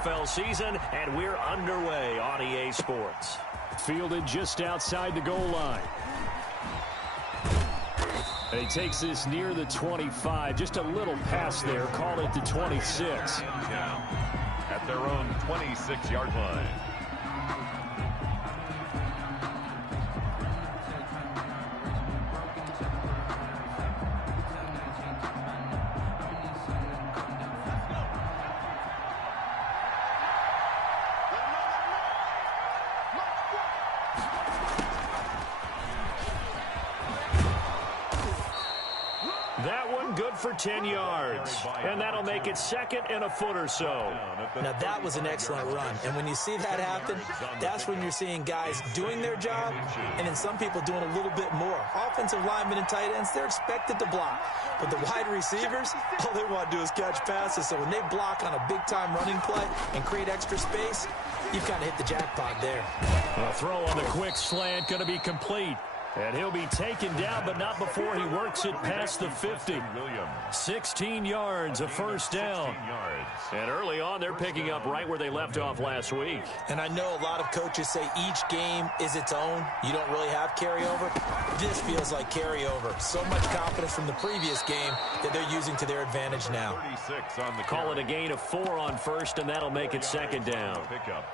NFL season, and we're underway on EA Sports. Fielded just outside the goal line. And he takes this near the 25. Just a little pass there. Call it the 26. At their own 26-yard line. That one good for 10 yards. And that'll make it second and a foot or so. Now, that was an excellent run. And when you see that happen, that's when you're seeing guys doing their job and then some people doing a little bit more. Offensive linemen and tight ends, they're expected to block. But the wide receivers, all they want to do is catch passes. So when they block on a big-time running play and create extra space, you've kind of hit the jackpot there. A throw on the quick slant going to be complete. And he'll be taken down, but not before he works it past the 50. 16 yards, a first down. And early on, they're picking up right where they left off last week. And I know a lot of coaches say each game is its own. You don't really have carryover. This feels like carryover. So much confidence from the previous game that they're using to their advantage now. Call it a gain of 4 on first, and that'll make it second down.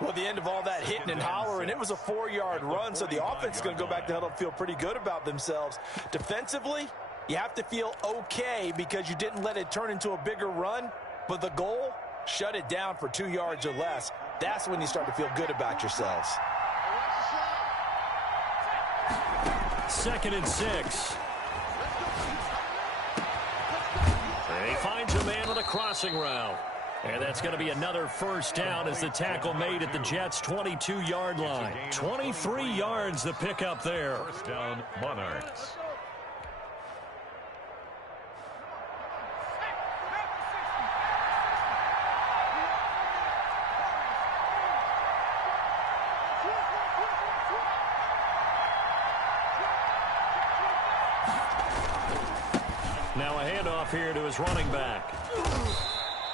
Well, the end of all that hitting and hollering, it was a 4-yard run, so the offense is going to go back to huddle and feel pretty good about themselves. Defensively, you have to feel okay because you didn't let it turn into a bigger run, but the goal, shut it down for 2 yards or less. That's when you start to feel good about yourselves. 2nd and 6. And he finds a man on a crossing route. And that's going to be another first down as the tackle made at the Jets' 22-yard line. 23 yards the pickup there. First down, Monarchs. Now a handoff here to his running back.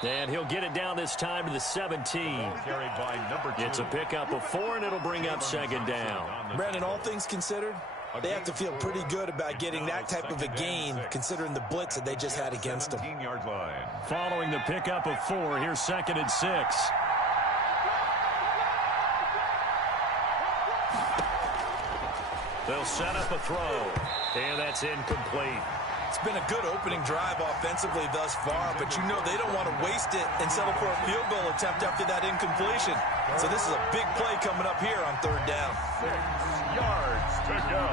And he'll get it down this time to the 17. Carried by number 2. It's a pickup of 4, and it'll bring up second down. Brandon, all things considered, they have to feel pretty good about getting that type of a gain, considering the blitz that they just had against them. 17-yard line. Following the pickup of 4, here's 2nd and 6. They'll set up a throw, and that's incomplete. It's been a good opening drive offensively thus far, but you know they don't want to waste it and settle for a field goal attempt after that incompletion. So this is a big play coming up here on 3rd down. 6 yards to go.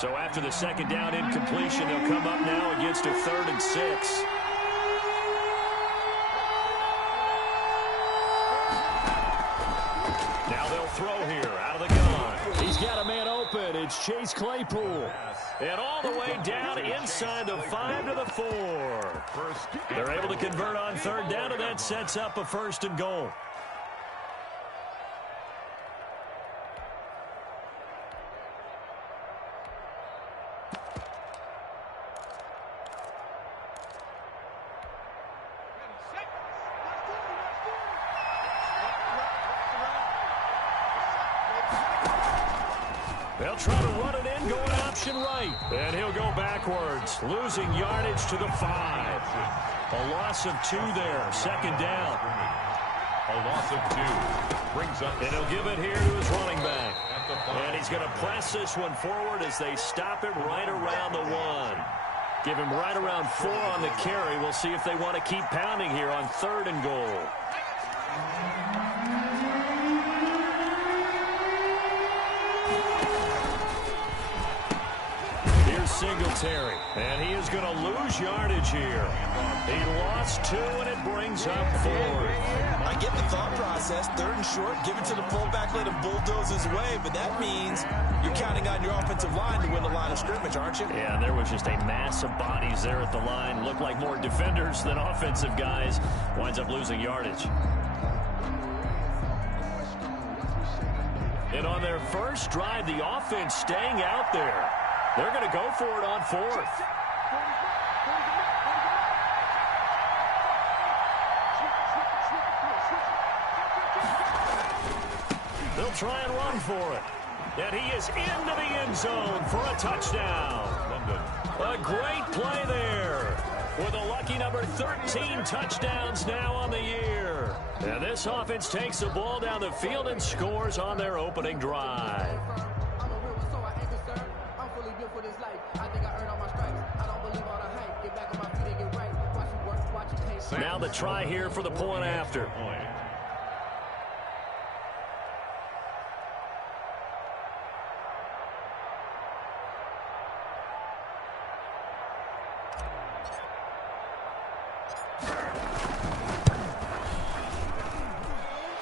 So after the second down incompletion, they'll come up now against a 3rd and 6. Now they'll throw here out of the gun. He's got a man open. It's Chase Claypool. And all the way down inside the 5 to the 4. They're able to convert on 3rd down, and that sets up a 1st and goal. They'll try to run it in, going option right. And he'll go backwards, losing yardage to the 5. A loss of 2 there, 2nd down. A loss of 2 brings up. And he'll give it here to his running back. And he's going to press this one forward as they stop him right around the 1. Give him right around 4 on the carry. We'll see if they want to keep pounding here on 3rd and goal. Singletary, and he is going to lose yardage here. He lost 2, and it brings up 4. I get the thought process. 3rd and short, give it to the fullback, let him bulldoze his way, but that means you're counting on your offensive line to win the line of scrimmage, aren't you? Yeah, and there was just a mass of bodies there at the line. Looked like more defenders than offensive guys. Winds up losing yardage. And on their first drive, the offense staying out there. They're going to go for it on 4th. try and run for it. And he is into the end zone for a touchdown. A great play there. With a lucky number 13 touchdowns now on the year. And this offense takes the ball down the field and scores on their opening drive. Now the try here for the point after.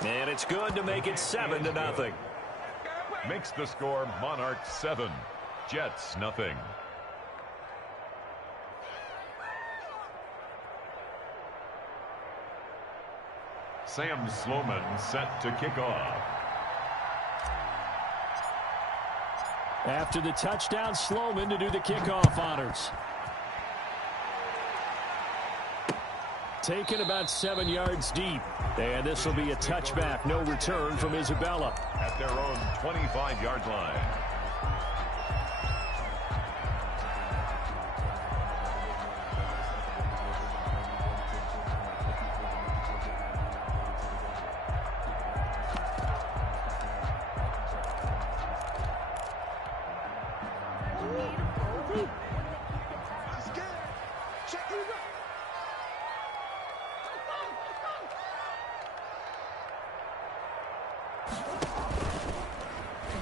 And it's good to make it 7-0. Makes the score Monarchs 7, Jets nothing. Sam Sloman set to kick off. After the touchdown, Sloman to do the kickoff honors. Taken about 7 yards deep. And this will be a touchback. No return from Isabella. At their own 25-yard line.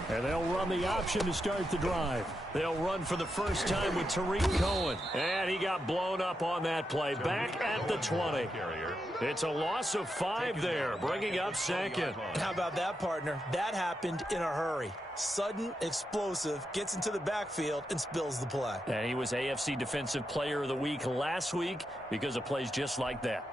And they'll run the option to start the drive. They'll run for the first time with Tariq Cohen. And he got blown up on that play. Back at the 20. It's a loss of 5 there, bringing up second. How about that, partner? That happened in a hurry. Sudden, explosive, gets into the backfield, and spills the play. And he was AFC Defensive Player of the Week last week because of plays just like that.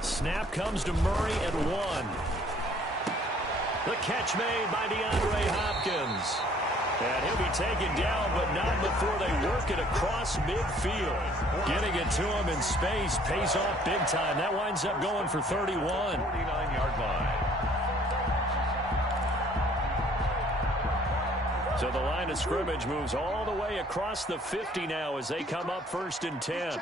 Snap comes to Murray at 1. The catch made by Deandre Hopkins. And he'll be taken down, but not before they work it across midfield. Getting it to him in space pays off big time. That winds up going for 31. 49-yard line. So the line of scrimmage moves all the way across the 50 now as they come up 1st and 10.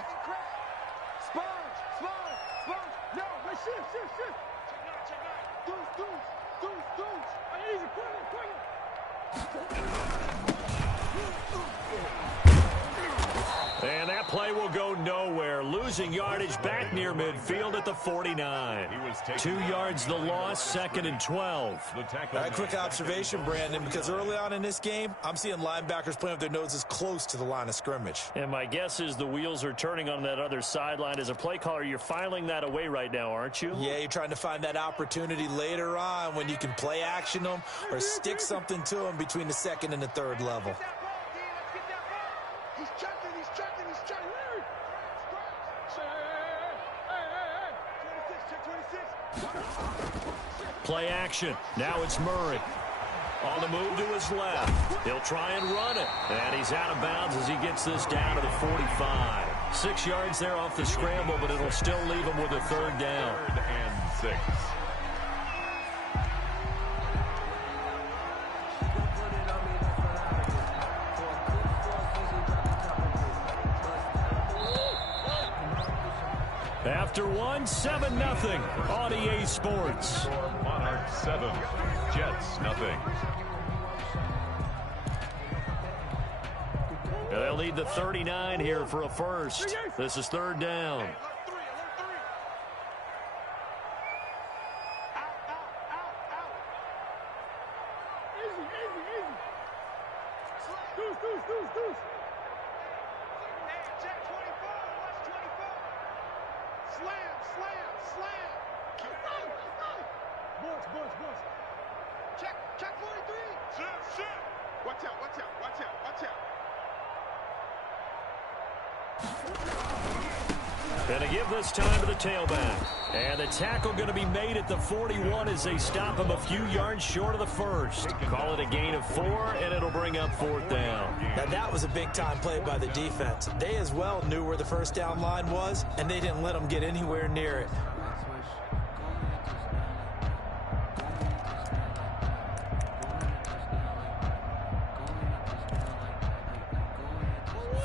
And that play will go nowhere. Losing yardage back near midfield at the 49. 2 yards the loss, 2nd and 12. A quick observation, Brandon, because early on in this game, I'm seeing linebackers playing with their noses close to the line of scrimmage. And my guess is the wheels are turning on that other sideline. As a play caller, you're filing that away right now, aren't you? Yeah, you're trying to find that opportunity later on when you can play action them or stick something to them between the 2nd and the 3rd level. Play action. Now it's Murray. On the move to his left. He'll try and run it. And he's out of bounds as he gets this down to the 45. 6 yards there off the scramble, but it'll still leave him with a 3rd down. 3rd and 6. After 1, 7-0 on EA Sports. Monarchs 7, Jets nothing. They'll need the 39 here for a first. This is 3rd down. Check 43. Watch out. Going to give this time to the tailback. And the tackle going to be made at the 41 as they stop him a few yards short of the first. Call it a gain of 4, and it'll bring up 4th down. Now, that was a big-time play by the defense. They as well knew where the first down line was, and they didn't let them get anywhere near it.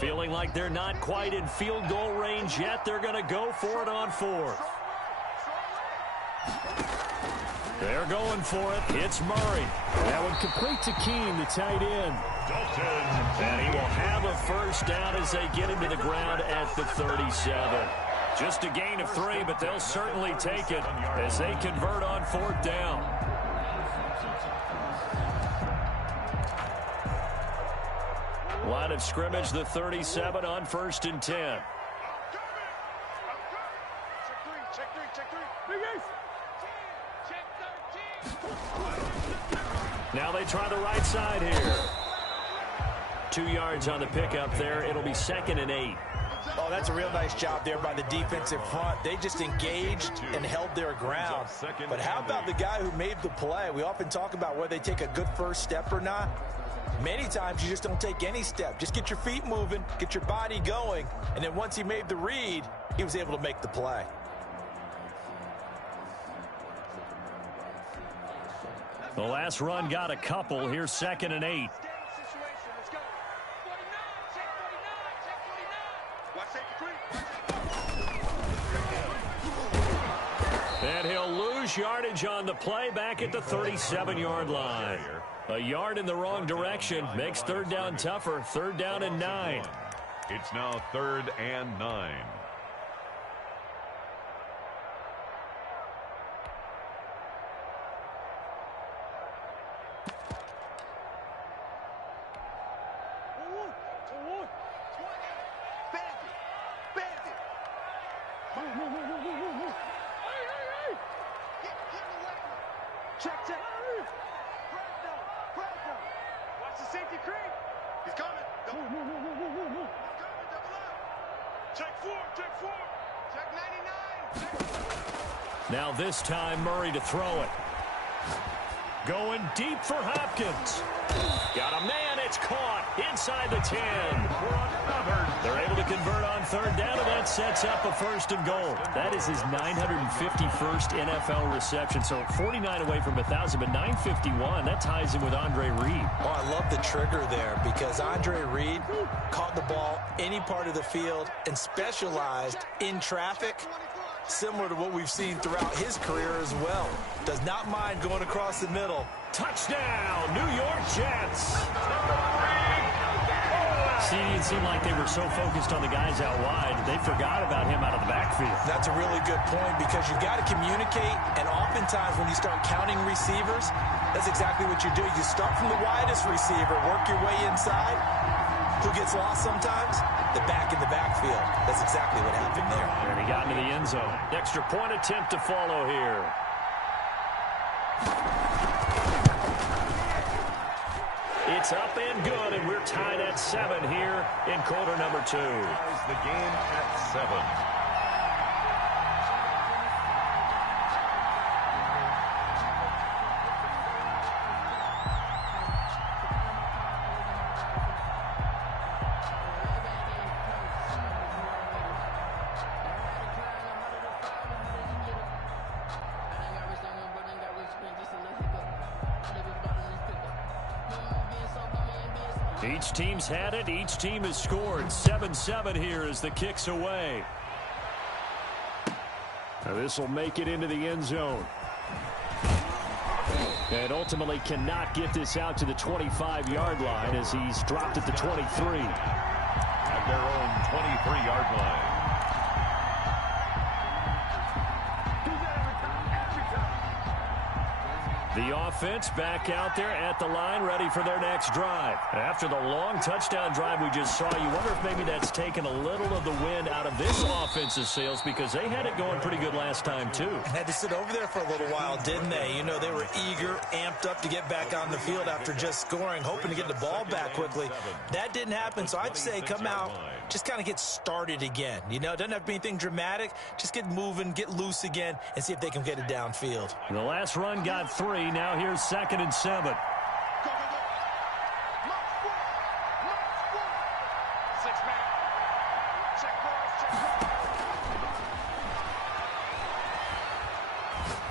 Feeling like they're not quite in field goal range yet. They're going to go for it on 4th. They're going for it. It's Murray. That one complete to Keene, the tight end. And he will have a first down as they get him to the ground at the 37. Just a gain of 3, but they'll certainly take it as they convert on 4th down. Line of scrimmage, the 37 on 1st and 10. Now they try the right side here. 2 yards on the pickup there. It'll be 2nd and 8. Oh, that's a real nice job there by the defensive front. They just engaged and held their ground. But how about the guy who made the play? We often talk about whether they take a good first step or not. Many times you just don't take any step. Just get your feet moving, get your body going, and then once he made the read, he was able to make the play. The last run got a couple. Here's 2nd and 8. And he'll lose yardage on the play back at the 37-yard line. A yard in the wrong direction makes 3rd down tougher. 3rd down and 9. It's now 3rd and 9. Now this time Murray to throw it. Going deep for Hopkins. Got a man. It's caught inside the 10. They're able to convert on 3rd down, and that sets up a 1st and goal. That is his 951st NFL reception. So 49 away from 1,000, but 951. That ties him with Andre Reed. Oh, I love the trigger there because Andre Reed caught the ball any part of the field and specialized in traffic, similar to what we've seen throughout his career as well. Does not mind going across the middle. Touchdown, New York Jets. See, it seemed like they were so focused on the guys out wide, they forgot about him out of the backfield. That's a really good point because you've got to communicate, and oftentimes when you start counting receivers, that's exactly what you do. You start from the widest receiver, work your way inside. Who gets lost sometimes? The back in the backfield. That's exactly what happened there. And he got into the end zone. Extra point attempt to follow here. It's up and good, and we're tied at 7 here in quarter number 2. The game at 7. Each team's had it. Each team has scored. 7-7 here as the kick's away. Now this will make it into the end zone. And ultimately cannot get this out to the 25-yard line as he's dropped at the 23. At their own 23-yard line. The offense back out there at the line, ready for their next drive. After the long touchdown drive we just saw, you wonder if maybe that's taken a little of the wind out of this offense's sails because they had it going pretty good last time, too. Had to sit over there for a little while, didn't they? You know, they were eager, amped up to get back on the field after just scoring, hoping to get the ball back quickly. That didn't happen, so I'd say come out, just kind of get started again. You know, it doesn't have to be anything dramatic. Just get moving, get loose again, and see if they can get it downfield. The last run got 3. Now here's 2nd and 7.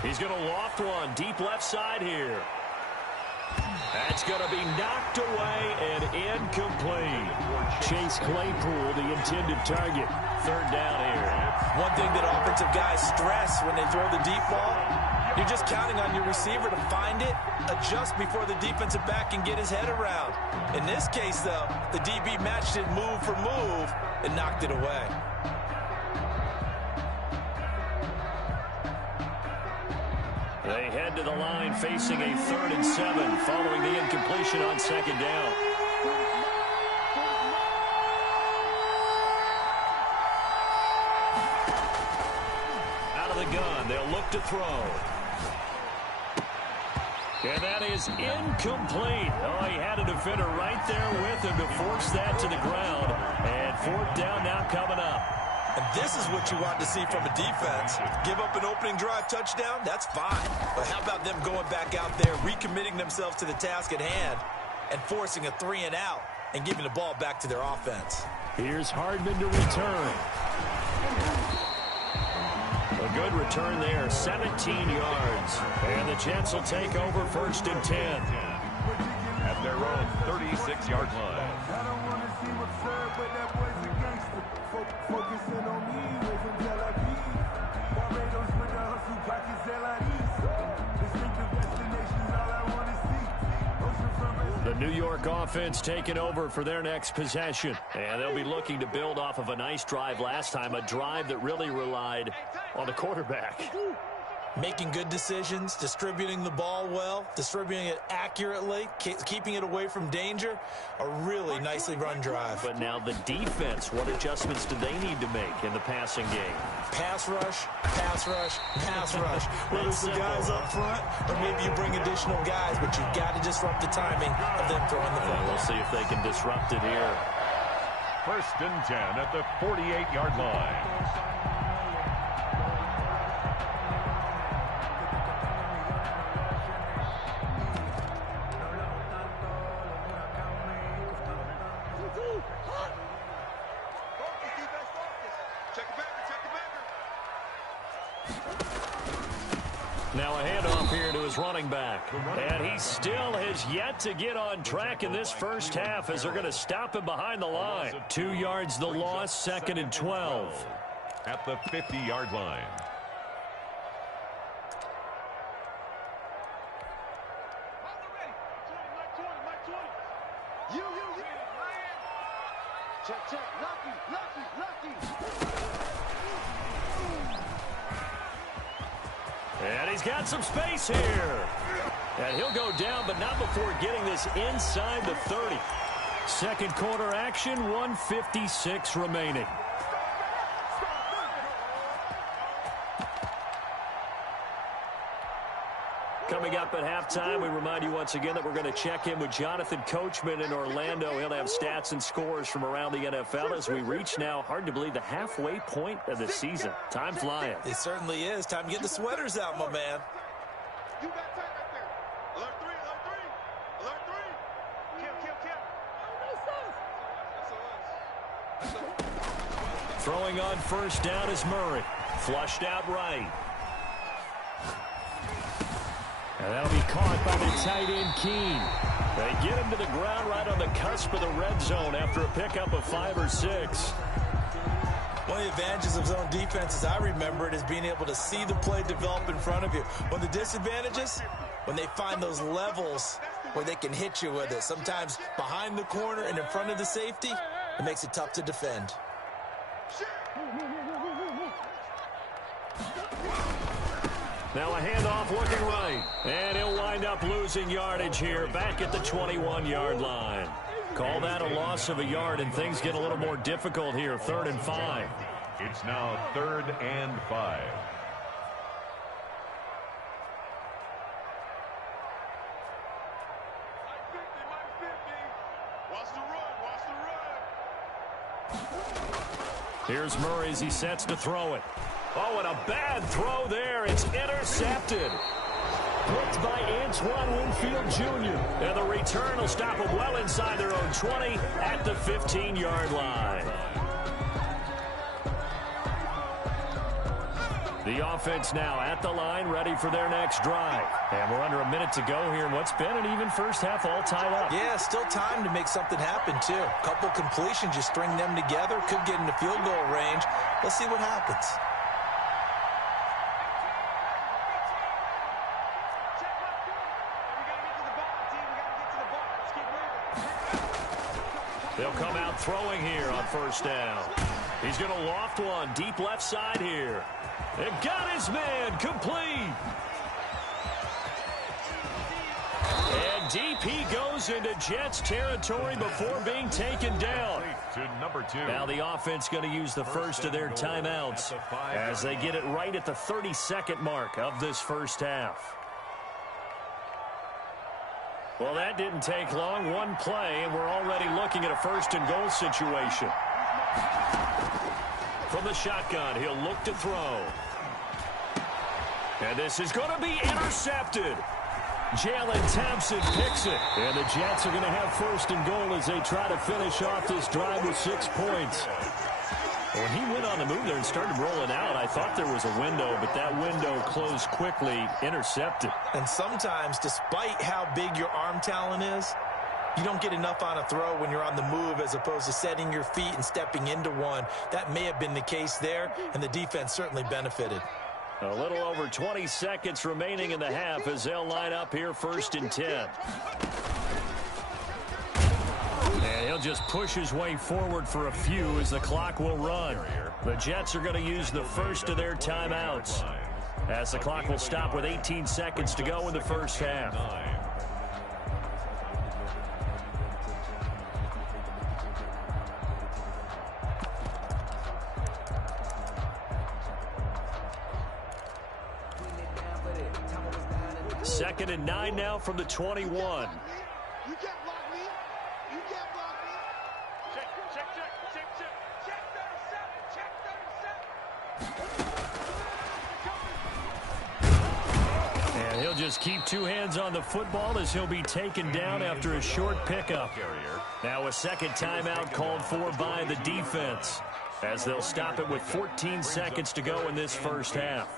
He's going to loft one deep left side here. That's going to be knocked away and incomplete. Chase Claypool, the intended target. 3rd down here. One thing that offensive guys stress when they throw the deep ball, you're just counting on your receiver to find it, adjust before the defensive back can get his head around. In this case, though, the DB matched it move for move and knocked it away. They head to the line facing a 3rd and 7 following the incompletion on 2nd down. Out of the gun, they'll look to throw. And that is incomplete. Oh, he had a defender right there with him to force that to the ground. And 4th down now coming up. And this is what you want to see from a defense. Give up an opening drive touchdown, that's fine. But how about them going back out there, recommitting themselves to the task at hand, and forcing a 3-and-out and giving the ball back to their offense. Here's Hardman to return. A good return there, 17 yards. And the Jets will take over 1st and 10. At their own 36-yard line. The New York offense taking over for their next possession. And they'll be looking to build off of a nice drive last time, a drive that really relied on the quarterback. Making good decisions, distributing the ball well, distributing it accurately, keeping it away from danger. A really nicely run drive. But now the defense, what adjustments do they need to make in the passing game? Pass rush, pass rush, pass rush. Whether it's the guys up front or maybe you bring additional guys, but you've got to disrupt the timing of them throwing the football. We'll see if they can disrupt it here. 1st and 10 at the 48-yard line. Now a handoff here to his running back. And he still has yet to get on track in this first half as they're going to stop him behind the line. 2 yards the loss, 2nd and 12. At the 50-yard line. Check. Lucky. And he's got some space here. And he'll go down, but not before getting this inside the 30. Second quarter action, 1:56 remaining. Coming up at halftime, we remind you once again that we're going to check in with Jonathan Coachman in Orlando. He'll have stats and scores from around the NFL as we reach now, hard to believe, the halfway point of the season. Time flying. It certainly is. Time to get the sweaters out, my man. You got time right there. Alert 3. Alert 3. Kill. Throwing on first down is Murray. Flushed out right. And that'll be caught by the tight end, Keene. They get him to the ground right on the cusp of the red zone after a pickup of 5 or 6. One of the advantages of zone defense, as I remember it, is being able to see the play develop in front of you. One of the disadvantages, when they find those levels where they can hit you with it. Sometimes behind the corner and in front of the safety, it makes it tough to defend. Now a handoff looking right. And he'll wind up losing yardage here back at the 21-yard line. Call that a loss of a yard, and things get a little more difficult here. 3rd and 5. It's now 3rd and 5. Here's Murray as he sets to throw it. Oh, and a bad throw there. It's intercepted. Blocked by Antoine Winfield Jr. And the return will stop them well inside their own 20 at the 15-yard line. The offense now at the line, ready for their next drive. And we're under a minute to go here in what's been an even first half, all tied up. Yeah, still time to make something happen, too. A couple completions, you string them together, could get into field goal range. Let's see what happens. They'll come out throwing here on 1st down. He's going to loft one deep left side here. And got his man complete. And deep he goes into Jets territory before being taken down. To number 2. Now the offense going to use the first of their timeouts as they get it right at the 32nd mark of this first half. Well, that didn't take long. One play, and we're already looking at a 1st and goal situation. From the shotgun, he'll look to throw. And this is going to be intercepted. Jalen Thompson picks it. And the Jets are going to have 1st and goal as they try to finish off this drive with 6 points. When he went on the move there and started rolling out, I thought there was a window, but that window closed quickly, intercepted. And sometimes, despite how big your arm talent is, you don't get enough on a throw when you're on the move as opposed to setting your feet and stepping into one. That may have been the case there, and the defense certainly benefited. A little over 20 seconds remaining in the half as they'll line up here 1st and 10. And he'll just push his way forward for a few as the clock will run. The Jets are going to use the first of their timeouts as the clock will stop with 18 seconds to go in the first half. Second and 9 now from the 21. You can't block me. You can't block me. Check 37. And he'll just keep 2 hands on the football as he'll be taken down after a short pickup. Now a second timeout called for by the defense as they'll stop it with 14 seconds to go in this first half.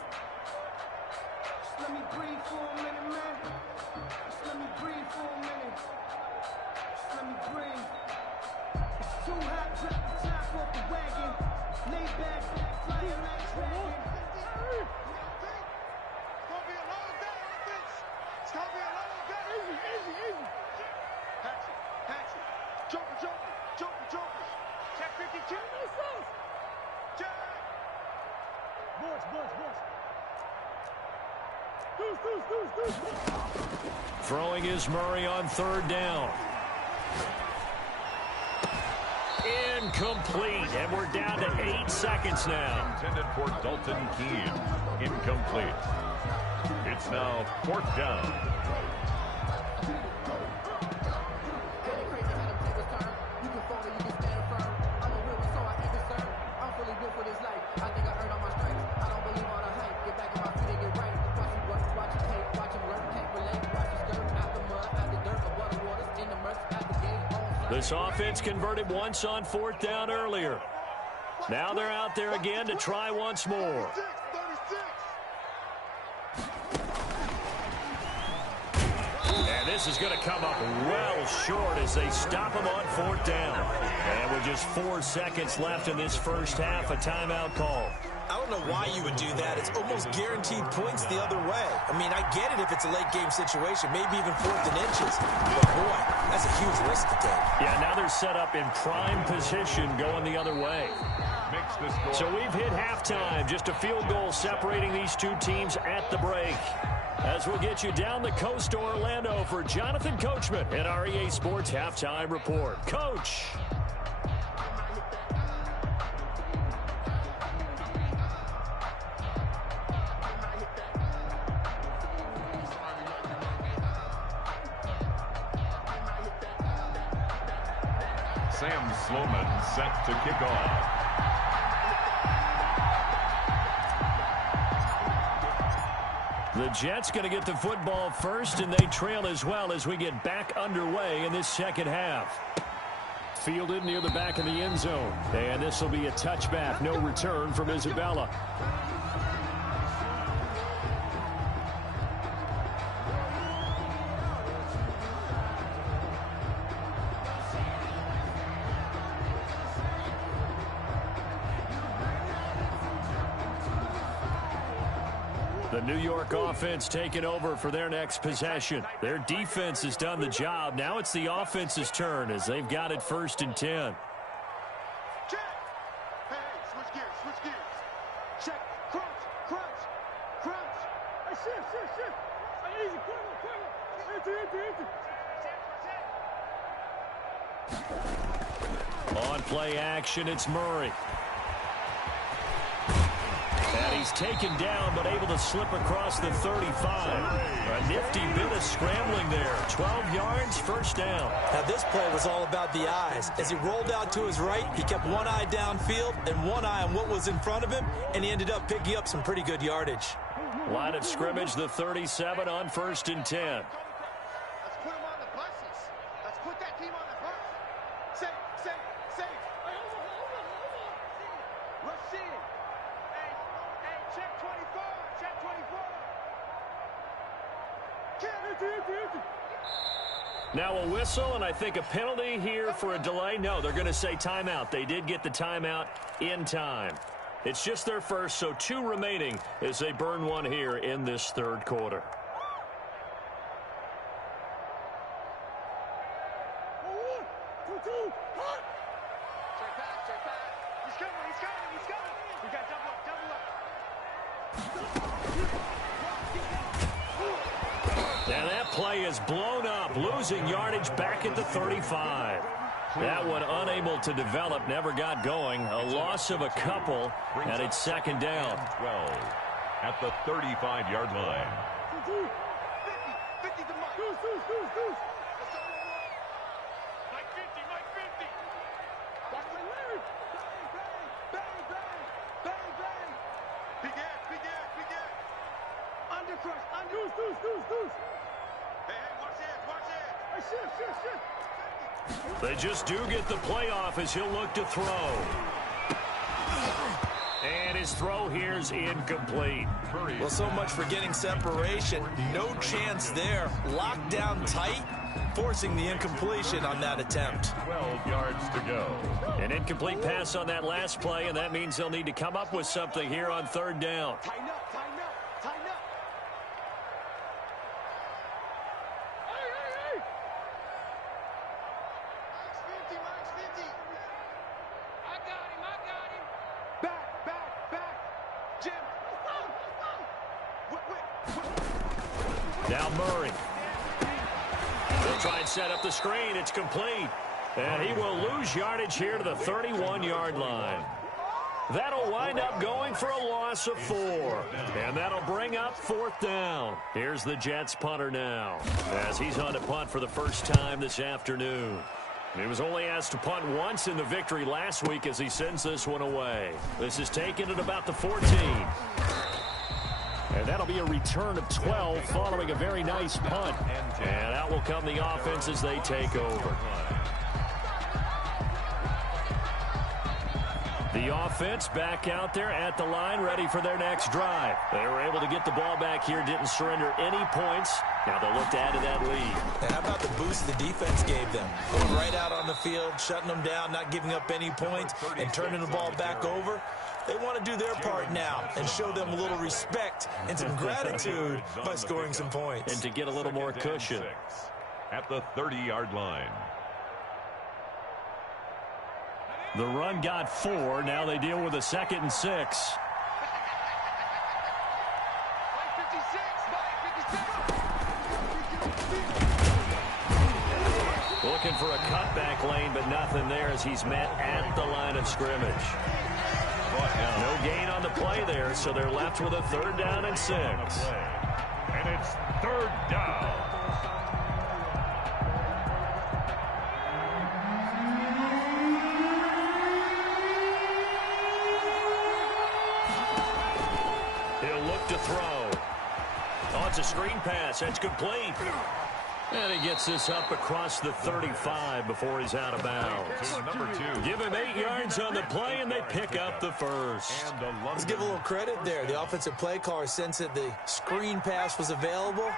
Throwing is Murray on 3rd down. Incomplete, and we're down to 8 seconds now. Intended for Dalton Keene. Incomplete. It's now 4th down. This offense converted once on 4th down earlier. Now they're out there again to try once more. And this is going to come up well short as they stop him on 4th down. And with just 4 seconds left in this first half, a timeout call. I don't know why you would do that. It's almost guaranteed points the other way. I mean, I get it if it's a late-game situation, maybe even 4th and inches. But, boy, that's a huge risk to take. Yeah, now they're set up in prime position going the other way. So we've hit halftime. Just a field goal separating these two teams at the break. As we'll get you down the coast to Orlando for Jonathan Coachman at our EA Sports Halftime Report. Coach. Sam Sloman set to kick off. The Jets going to get the football first, and they trail as well as we get back underway in this second half. Fielded near the back of the end zone. And this will be a touchback. No return from Isabella. The New York offense taking over for their next possession. Their defense has done the job. Now it's the offense's turn as they've got it 1st and 10. Check. Hey, switch gears. Check. Crunch. Hey, shift. Hey, easy, quick. On play action, it's Murray. And he's taken down, but able to slip across the 35. A nifty bit of scrambling there. 12 yards, 1st down. Now, this play was all about the eyes. As he rolled out to his right, he kept one eye downfield and one eye on what was in front of him, and he ended up picking up some pretty good yardage. Line of scrimmage, the 37 on 1st and 10. Let's put him on the buses. Let's put that team on the bus. Safe. Rush in. Hey, check 24. Now a whistle, and I think a penalty here for a delay. No, they're going to say timeout. They did get the timeout in time. It's just their first, so 2 remaining as they burn one here in this 3rd quarter. We got double up. And that play is blown up, losing yardage back at the 35. That one unable to develop, never got going. A loss of a couple, and it's 2nd down. 12 at the 35-yard line. 50 to Mike. Deuce. Mike 50. Watch the Larry. Bang. Big ass. Undercrush. Deuce. Hey, watch it. Shift. They just do get the playoff as he'll look to throw. And his throw here is incomplete. Well, so much for getting separation. No chance there. Locked down tight, forcing the incompletion on that attempt. 12 yards to go. An incomplete pass on that last play, and that means they'll need to come up with something here on 3rd down. Tighten up. Hey. Max 50. I got him. Back. Jim. Wait. Now Murray. They'll try and set up the screen. It's complete. And he will lose yardage here to the 31-yard line. That'll wind up going for a loss of 4. And that'll bring up 4th down. Here's the Jets punter now, as he's on to punt for the first time this afternoon. He was only asked to punt once in the victory last week as he sends this one away. This is taken at about the 14. And that'll be a return of 12 following a very nice punt. And out will come the offense as they take over. The offense back out there at the line, ready for their next drive. They were able to get the ball back here, didn't surrender any points. Now they'll look to add to that lead. And how about the boost the defense gave them? Going right out on the field, shutting them down, not giving up any points, and turning the ball back over. They want to do their part now and show them a little respect and some gratitude by scoring some points. And to get a little more cushion. At the 30-yard line. The run got 4. Now they deal with a 2nd and 6. Looking for a cutback lane, but nothing there as he's met at the line of scrimmage. No gain on the play there, so they're left with a 3rd down and 6. And it's 3rd down. He'll look to throw. Oh, it's a screen pass. That's complete. And he gets this up across the 35 before he's out of bounds. Number 2. Give him 8 yards on the play, and they pick up the first. Let's give a little credit there. The offensive play caller sensed that the screen pass was available.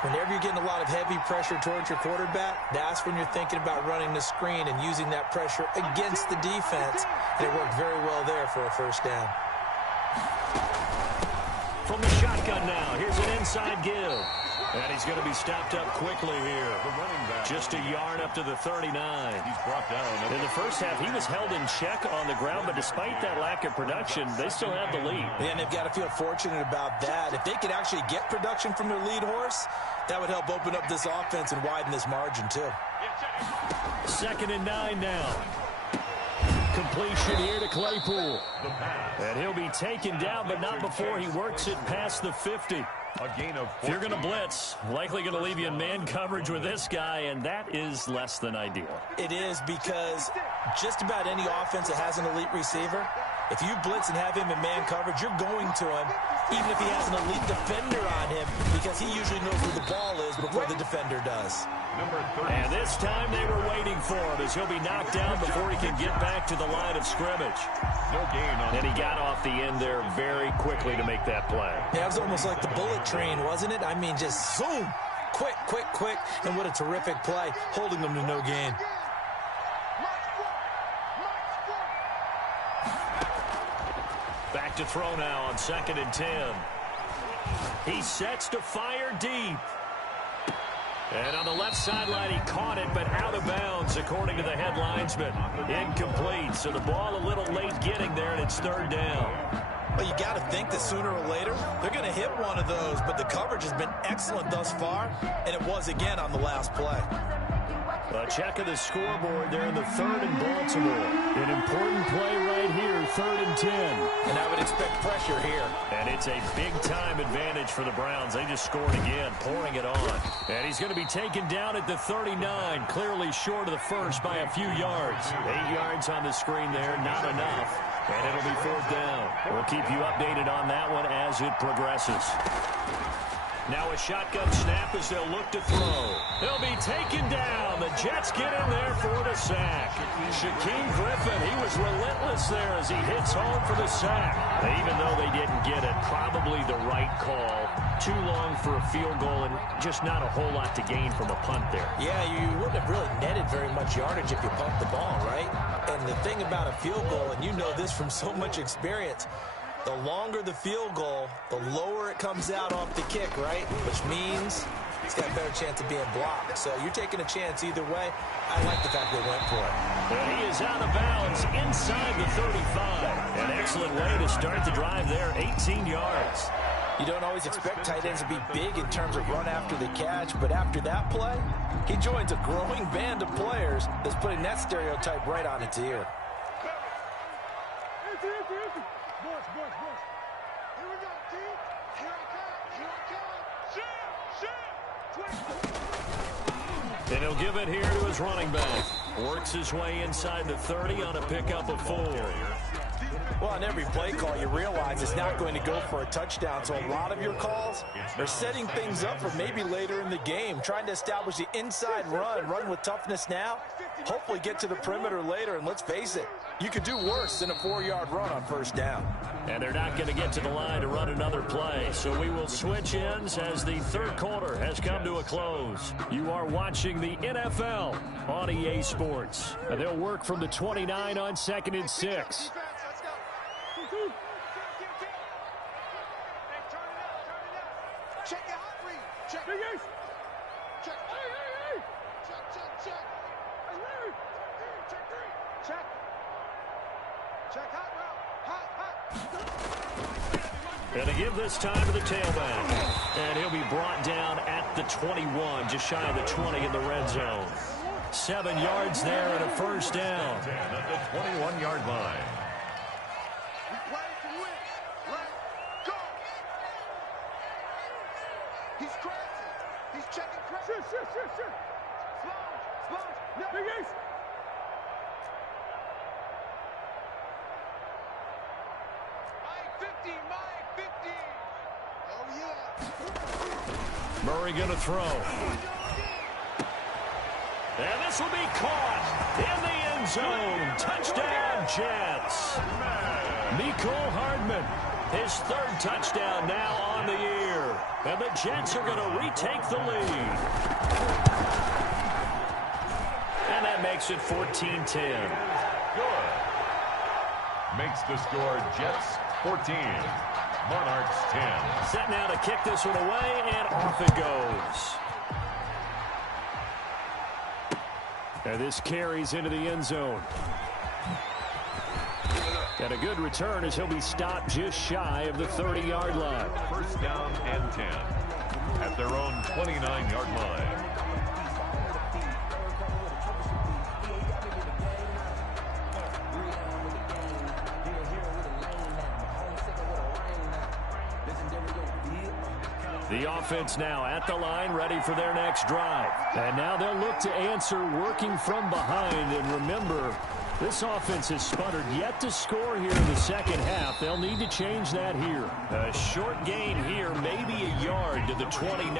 Whenever you're getting a lot of heavy pressure towards your quarterback, that's when you're thinking about running the screen and using that pressure against the defense. And it worked very well there for a 1st down. From the shotgun now, here's an inside give. And he's going to be stopped up quickly here. Just a yard up to the 39. He's brought down. In the first half, he was held in check on the ground, but despite that lack of production, they still have the lead. And they've got to feel fortunate about that. If they could actually get production from their lead horse, that would help open up this offense and widen this margin, too. 2nd and 9 now. Completion here to Claypool. And he'll be taken down, but not before he works it past the 50. A gain of 14. If you're going to blitz, likely going to leave you in man coverage with this guy, and that is less than ideal. It is, because just about any offense that has an elite receiver, if you blitz and have him in man coverage, you're going to him, even if he has an elite defender on him, because he usually knows where the ball is before the defender does. And this time they were waiting for him as he'll be knocked down before he can get back to the line of scrimmage. No gain on. And he got off the end there very quickly to make that play. Yeah, it was almost like the bullet train, wasn't it? I mean, just zoom, quick, quick, quick, and what a terrific play, holding them to no gain. Back to throw now on 2nd and 10. He sets to fire deep. And on the left sideline, he caught it, but out of bounds, according to the head linesman. Incomplete, so the ball a little late getting there, and it's 3rd down. Well, you got to think that sooner or later, they're going to hit one of those, but the coverage has been excellent thus far, and it was again on the last play. A check of the scoreboard there in the 3rd and Baltimore. An important play right here, 3rd and 10. And I would expect pressure here. And it's a big-time advantage for the Browns. They just scored again, pouring it on. And he's going to be taken down at the 39, clearly short of the first by a few yards. 8 yards on the screen there, not enough. And it'll be 4th down. We'll keep you updated on that one as it progresses. Now a shotgun snap as they'll look to throw. He'll be taken down. The Jets get in there for the sack. Shaquem Griffin, he was relentless there as he hits home for the sack. Even though they didn't get it, probably the right call. Too long for a field goal and just not a whole lot to gain from a punt there. Yeah, you wouldn't have really netted very much yardage if you pumped the ball, right? And the thing about a field goal, and you know this from so much experience, the longer the field goal, the lower it comes out off the kick, right? Which means it's got a better chance of being blocked. So you're taking a chance either way. I like the fact they went for it. And he is out of bounds inside the 35. An excellent way to start the drive there, 18 yards. You don't always expect tight ends to be big in terms of run after the catch, but after that play, he joins a growing band of players that's putting that stereotype right on its ear. And he'll give it here to his running back. Works his way inside the 30 on a pickup of 4. Well, on every play call, you realize it's not going to go for a touchdown. So a lot of your calls are setting things up for maybe later in the game, trying to establish the inside run with toughness now, hopefully get to the perimeter later. And let's face it, you could do worse than a 4-yard run on 1st down. And they're not going to get to the line to run another play. So we will switch ends as the 3rd quarter has come to a close. You are watching the NFL on EA Sports. And they'll work from the 29 on 2nd and 6. hot read. Check. Check. Check. Check 3. Check. Check hot route. Hot. And to give this time to the tailback. And he'll be brought down at the 21, just shy of the 20 in the red zone. 7 yards there and a first down. 10 at the 21-yard line. We play to win. Let's go. He's crashing. He's checking crash. Slow. No. Big Ace. My 50. Oh, yeah. Murray going to throw. And this will be caught in the end zone. Touchdown, Jets. Nicole Hardman, his 3rd touchdown now on the year. And the Jets are going to retake the lead. And that makes it 14-10. Good. Makes the score Jets 14. Monarchs 10. Set now to kick this one away, and off it goes. And this carries into the end zone. And a good return as he'll be stopped just shy of the 30-yard line. First down and 10 at their own 29-yard line. The offense now at the line, ready for their next drive. And now they'll look to answer working from behind. And remember, this offense has sputtered yet to score here in the second half. They'll need to change that here. A short gain here, maybe a yard to the 29.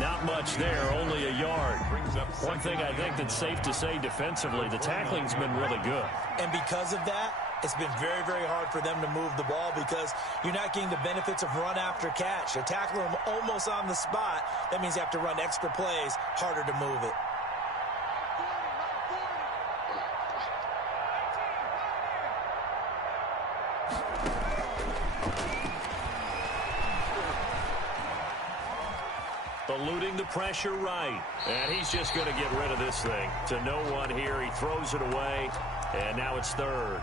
Not much there, only a yard. One thing I think that's safe to say defensively, the tackling's been really good. And because of that, it's been very, very hard for them to move the ball because you're not getting the benefits of run after catch. They're tackling them almost on the spot. That means you have to run extra plays, harder to move it. Eluding the pressure right. And he's just going to get rid of this thing. To no one here. He throws it away. And now it's 3rd.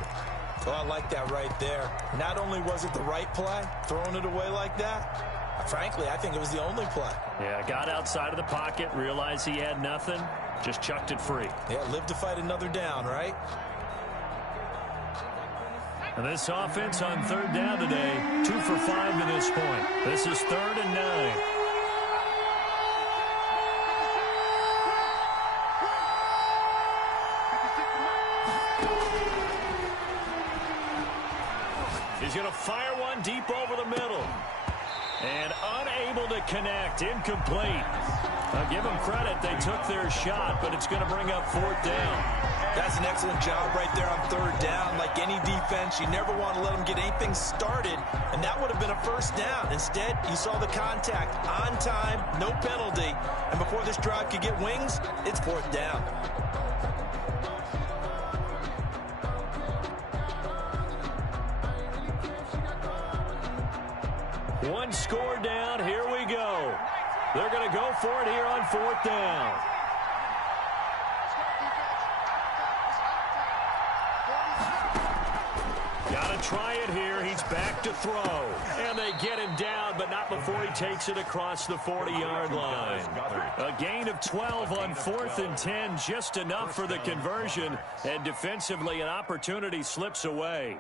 Oh, I like that right there. Not only was it the right play, throwing it away like that, frankly, I think it was the only play. Yeah, got outside of the pocket, realized he had nothing, just chucked it free. Yeah, live to fight another down, right? And this offense on 3rd down today, 2 for 5 to this point. This is 3rd and 9. He's going to fire one deep over the middle. And unable to connect. Incomplete. I'll give them credit. They took their shot, but it's going to bring up 4th down. That's an excellent job right there on 3rd down. Like any defense, you never want to let them get anything started, and that would have been a first down. Instead, you saw the contact on time, no penalty, and before this drive could get wings, it's 4th down. One score down. Here we go. They're going to go for it here on 4th down. Got to try it here. He's back to throw. And they get him down, but not before he takes it across the 40-yard line. A gain of 12 on 4th and 10, just enough for the conversion. And defensively, an opportunity slips away.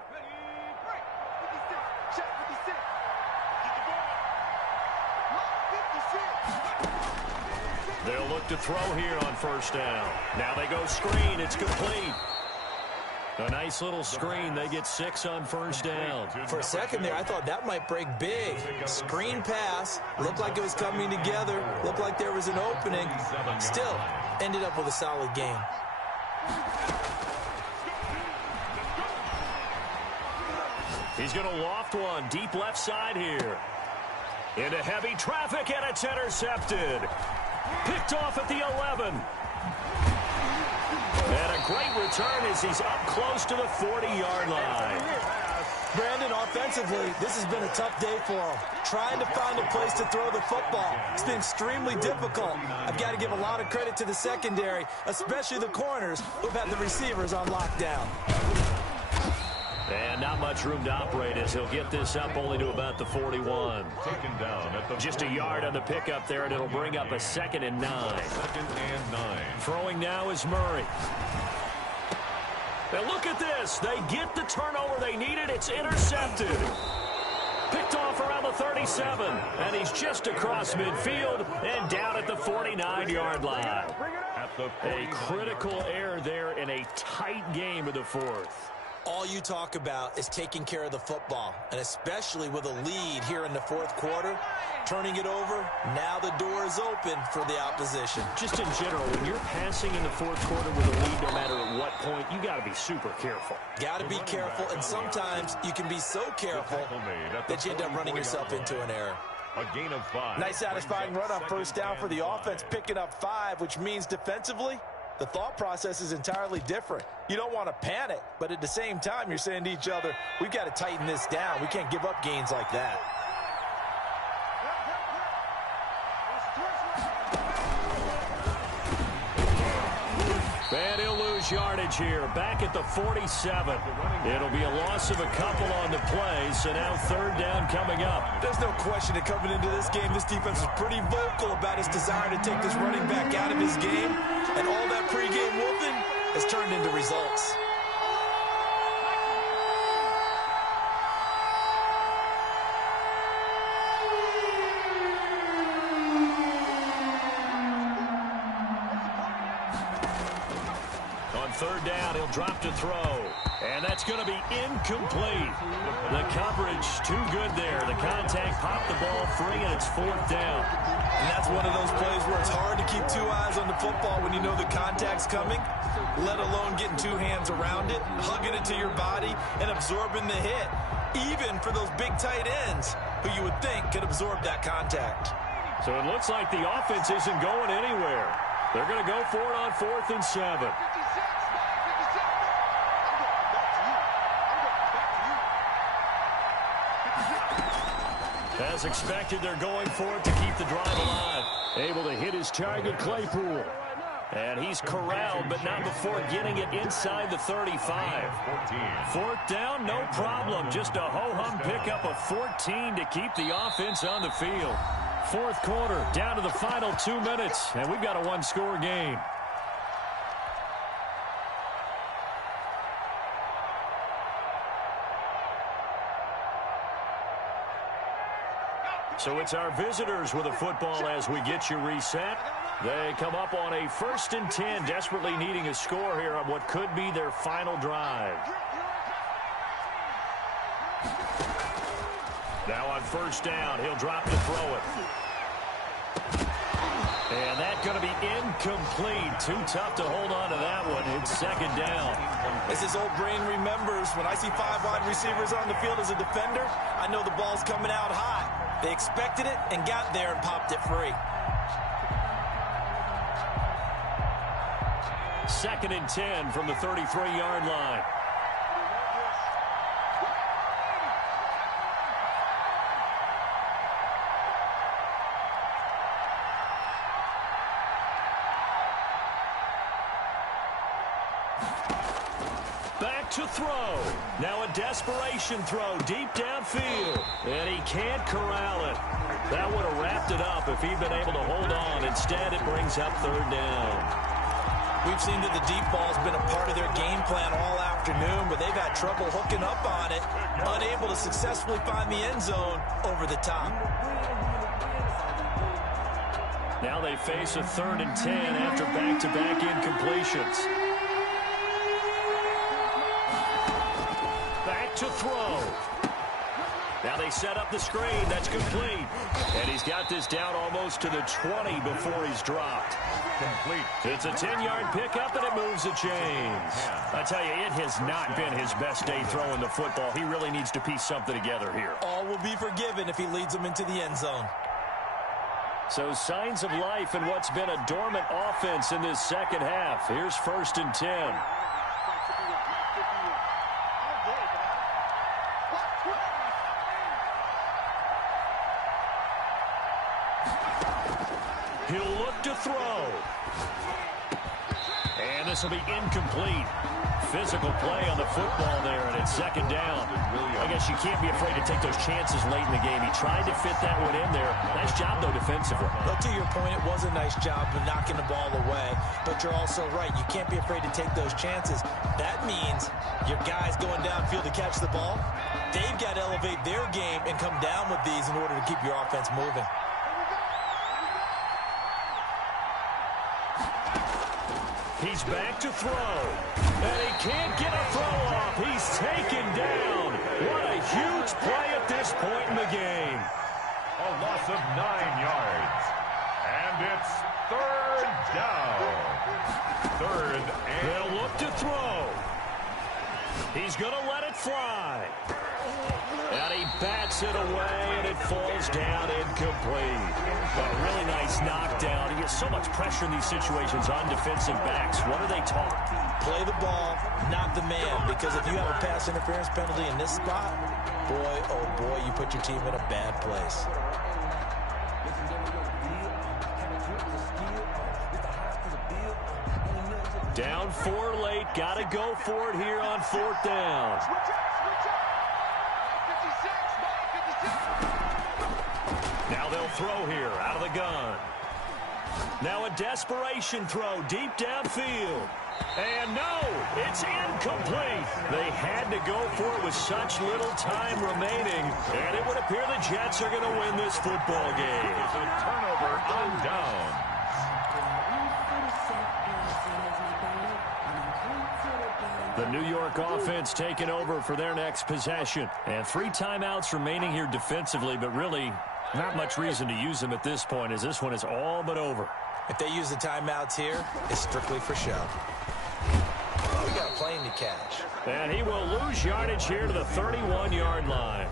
They'll look to throw here on 1st down. Now they go screen. It's complete. A nice little screen. They get 6 on 1st down. For a second there, I thought that might break big. Screen pass. Looked like it was coming together. Looked like there was an opening. Still, ended up with a solid game. He's going to loft one deep left side here. Into heavy traffic, and it's intercepted. Picked off at the 11. And a great return as he's up close to the 40-yard line. Brandon, offensively, this has been a tough day for them. Trying to find a place to throw the football. It's been extremely difficult. I've got to give a lot of credit to the secondary, especially the corners who've had the receivers on lockdown. And not much room to operate as he'll get this up only to about the 41. Taken down at the Just a yard on the pickup there, and it'll bring up a 2nd and 9. 2nd and 9. Throwing now is Murray. Now look at this. They get the turnover they needed. It's intercepted. Picked off around the 37. And he's just across midfield and down at the 49-yard line. A critical error there in a tight game of the 4th. All you talk about is taking care of the football, and especially with a lead here in the 4th quarter, turning it over, now the door is open for the opposition. Just in general, when you're passing in the 4th quarter with a lead, no matter at what point, you got to be super careful. Got to be careful, and sometimes you can be so careful that you end up running yourself into an error. A gain of 5. Nice satisfying run on first down for the offense, picking up 5, which means defensively, the thought process is entirely different. You don't want to panic, but at the same time, you're saying to each other, we've got to tighten this down. We can't give up gains like that. And he'll lose yardage here. Back at the 47. It'll be a loss of a couple on the play, so now 3rd down coming up. There's no question that coming into this game, this defense is pretty vocal about its desire to take this running back out of his game, and all that pregame wolfing has turned into results. On 3rd down, he'll drop to throw. And that's going to be incomplete. The coverage too good there. The contact popped the ball free, and it's 4th down. And that's one of those plays where it's hard to keep 2 eyes on the football when you know the contact's coming, let alone getting 2 hands around it, hugging it to your body, and absorbing the hit, even for those big tight ends who you would think could absorb that contact. So it looks like the offense isn't going anywhere. They're going to go for it on 4th and 7. As expected, they're going for it to keep the drive alive. Able to hit his target, Claypool. And he's corralled, but not before getting it inside the 35. 4th down, no problem. Just a ho-hum pickup of 14 to keep the offense on the field. 4th quarter, down to the final 2 minutes, and we've got a 1-score game. So it's our visitors with a football as we get you reset. They come up on a 1st and 10, desperately needing a score here on what could be their final drive. Now on 1st down, he'll drop to throw it. And that's going to be incomplete. Too tough to hold on to that one. It's 2nd down. As his old brain remembers, when I see 5 wide receivers on the field as a defender, I know the ball's coming out hot. They expected it and got there and popped it free. 2nd and 10 from the 33-yard line. Back to throw. Now a desperation throw deep downfield. And he can't corral it. That would have wrapped it up if he'd been able to hold on. Instead, it brings up 3rd down. We've seen that the deep ball's been a part of their game plan all afternoon, but they've had trouble hooking up on it, unable to successfully find the end zone over the top. Now they face a 3rd and 10 after back-to-back incompletions. Back to throw. Now they set up the screen. That's complete. And he's got this down almost to the 20 before he's dropped. Complete. It's a 10-yard pickup, and it moves the chains. I tell you, it has not been his best day throwing the football. He really needs to piece something together here. All will be forgiven if he leads them into the end zone. So signs of life in what's been a dormant offense in this second half. Here's 1st and 10. He'll look to throw. And this will be incomplete. Physical play on the football there, and it's second down. I guess you can't be afraid to take those chances late in the game. He tried to fit that one in there. Nice job, though, defensively. But to your point, it was a nice job of knocking the ball away. But you're also right. You can't be afraid to take those chances. That means your guys going downfield to catch the ball, they've got to elevate their game and come down with these in order to keep your offense moving. He's back to throw. And he can't get a throw off. He's taken down. What a huge play at this point in the game. A loss of 9 yards. And it's third down. Third and... They'll look to throw. He's going to let it fly. And he bats it away, and it falls down incomplete. A really nice knockdown. He gets so much pressure in these situations on defensive backs. What are they taught? Play the ball, not the man. Because if you have a pass interference penalty in this spot, boy, oh boy, you put your team in a bad place. Down 4 late. Got to go for it here on fourth down. Now they'll throw here out of the gun. Now a desperation throw deep downfield. And no, it's incomplete. They had to go for it with such little time remaining. And it would appear the Jets are going to win this football game. It's a turnover on down. The New York offense taking over for their next possession. And 3 timeouts remaining here defensively, but really not much reason to use them at this point, as this one is all but over. If they use the timeouts here, it's strictly for show. We got a plane to catch. And he will lose yardage here to the 31-yard line.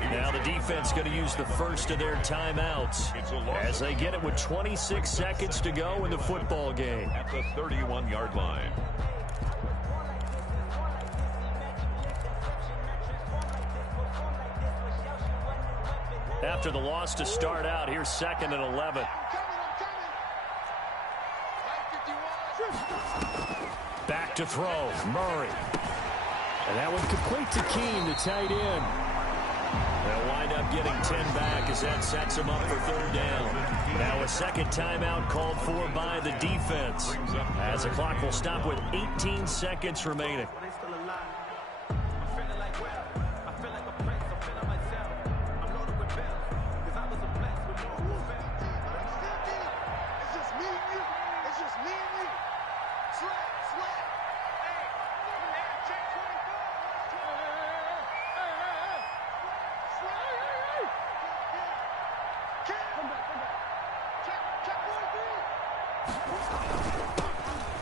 Now the defense going to use the first of their timeouts as they get it with 26 seconds to go in the football game. At the 31-yard line. After the loss to start out, here's 2nd and 11. Back to throw, Murray. And that one complete to Keene, the tight end. They'll wind up getting 10 back as that sets them up for third down. Now a second timeout called for by the defense, as the clock will stop with 18 seconds remaining.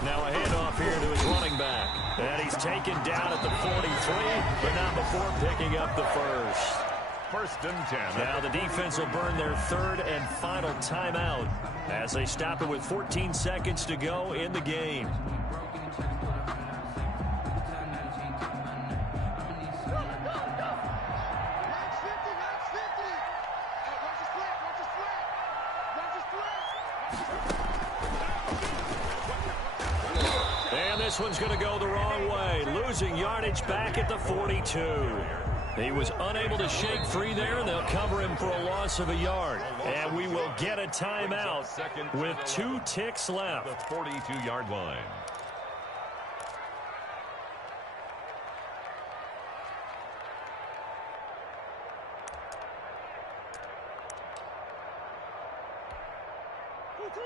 Now a handoff here to his running back. And he's taken down at the 43, but not before picking up the first. First and 10. Now the defense will burn their third and final timeout as they stop it with 14 seconds to go in the game. This one's going to go the wrong way, losing yardage back at the 42. He was unable to shake free there, and they'll cover him for a loss of a yard. And we will get a timeout with 2 ticks left. The 42-yard line.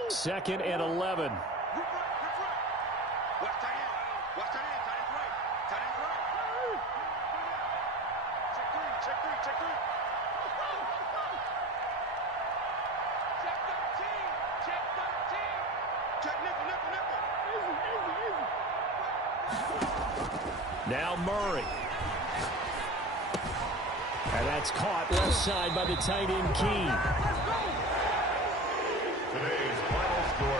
Second and 11. Now Murray. And that's caught left side by the tight end Keene.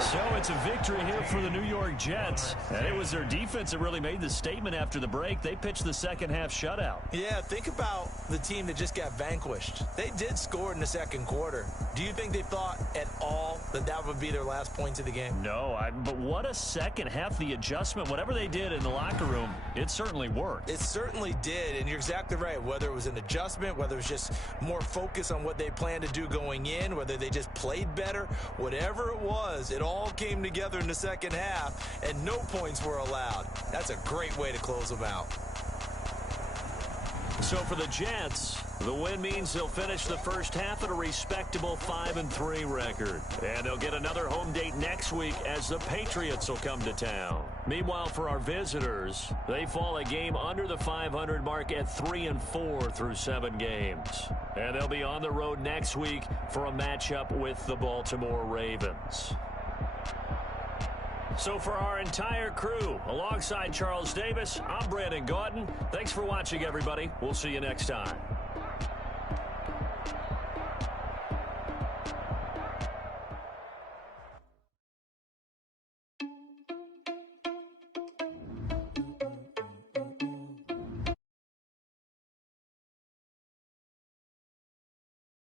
So it's a victory here for the New York Jets. And it was their defense that really made the statement after the break. They pitched the second half shutout. Yeah, think about the team that just got vanquished. They did score in the second quarter. Do you think they thought at all that that would be their last points of the game. No, but what a second half. The adjustment, whatever they did in the locker room, it certainly worked. It certainly did, and you're exactly right. Whether it was an adjustment, whether it was just more focus on what they planned to do going in, whether they just played better, whatever it was, it all came together in the second half, and no points were allowed. That's a great way to close them out. So for the Jets, the win means they'll finish the first half at a respectable 5-3 record. And they'll get another home date next week as the Patriots will come to town. Meanwhile, for our visitors, they fall a game under the 500 mark at 3-4 through 7 games. And they'll be on the road next week for a matchup with the Baltimore Ravens. So for our entire crew, alongside Charles Davis, I'm Brandon Gautin. Thanks for watching, everybody. We'll see you next time.